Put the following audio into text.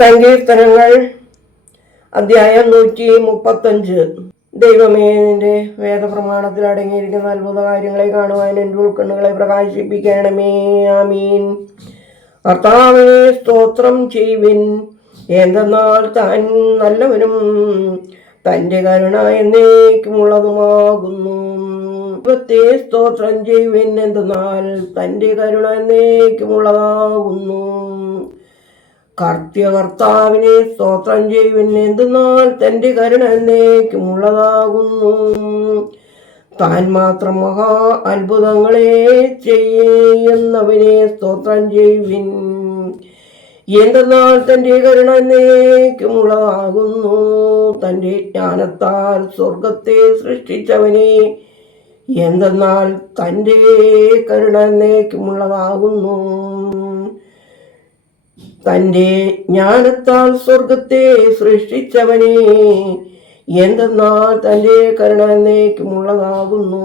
സങ്കീർത്തനങ്ങൾ അധ്യായം 135. ദൈവമേ, നിന്റെ വേദപ്രമാണത്തിൽ അടങ്ങിയിരിക്കുന്ന അത്ഭുത കാര്യങ്ങളെ കാണുവാൻ എൻ്റെ ഉൾക്കണ്ണുകളെ പ്രകാശിപ്പിക്കണമേ. ആമീൻ. കർത്താവേ, സ്തോത്രം ചെയ്യുവിൻ, എന്തെന്നാൽ താൻ നല്ലവനും തൻ്റെ കരുണ എന്നേക്കുമുള്ളതുമാകുന്നു. ദൈവത്തെ സ്തോത്രം ചെയ്യുവിൻ, എന്തെന്നാൽ തൻ്റെ കരുണ എന്നേക്കുമുള്ളതാകുന്നു. കർത്താവിനെ സ്തോത്രം ചെയ്യുവിൻ, എന്തെന്നാൽ തൻ്റെ കരുണ എന്നേക്കുമുള്ളതാകുന്നു. താൻ മാത്രം മഹാ അത്ഭുതങ്ങളെ ചെയ്യുന്നവനെ സ്തോത്രം ചെയ്യുവിൻ, എന്തെന്നാൽ തൻ്റെ കരുണ എന്നേക്കുമുള്ളതാകുന്നു. തൻ്റെ ജ്ഞാനത്താൽ സ്വർഗത്തെ സൃഷ്ടിച്ചവനെ, എന്തെന്നാൽ തൻ്റെ കരുണ എന്നേക്കുമുള്ളതാകുന്നു. തൻ്റെ ജ്ഞാനത്താൽ സ്വർഗത്തെ സൃഷ്ടിച്ചവനെ, എന്തെന്നാൽ തൻ്റെ കരുണ എന്നേക്കുമുള്ളതാകുന്നു.